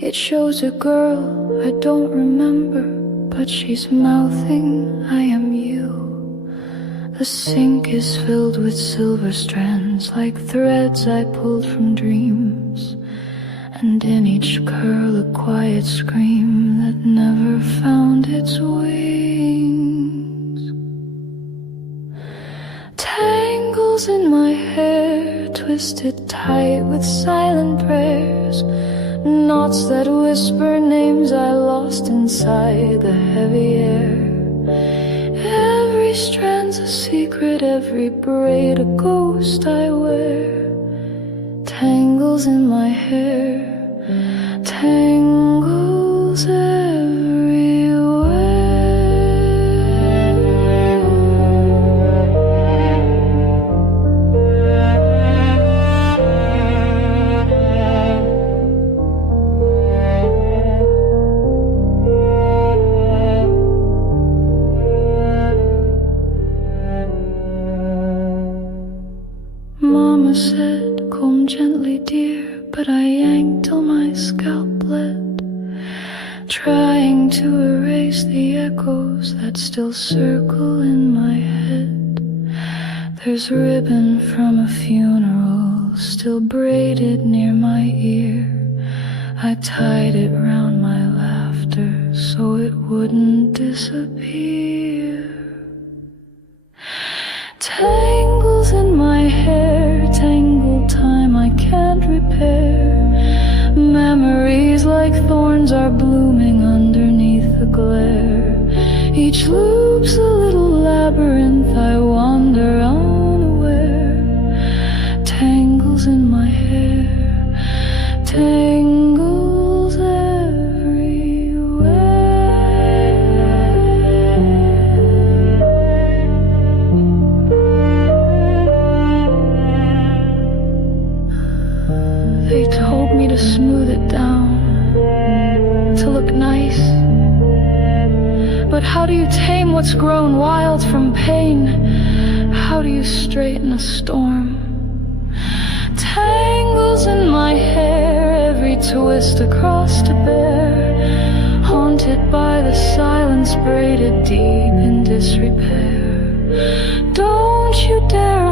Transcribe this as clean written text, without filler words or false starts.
It shows a girl I don't remember, but she's mouthing, I am you. The sink is filled with silver strands, like threads I pulled from dreams, and in each curl a quiet scream that never found its wings. Tangles in my hair, twisted tight with silent prayers, knots that whisper names I lost inside the heavy air. Every strand's a secret, every braid a ghost I wear. Tangles in my hair, tangles everywhere. Mama said, comb gently, dear, but I yanked till my scalp bled, trying to erase the echoes that still circle in my head. There's ribbon from a funeral still braided near my ear. I tied it round my laughter so it wouldn't disappear. Tangles in my hair, tangled time I can't repair. Memories like thorns are blooming underneath the glare. Each loop's a little labyrinth, I wander unaware. Tangles in my hair, tangles everywhere. They told me to smooth it down, to look nice. But how do you tame what's grown wild from pain? How do you straighten a storm? Tangles in my hair, every twist across to bear, haunted by the silence braided deep in disrepair. Don't you dare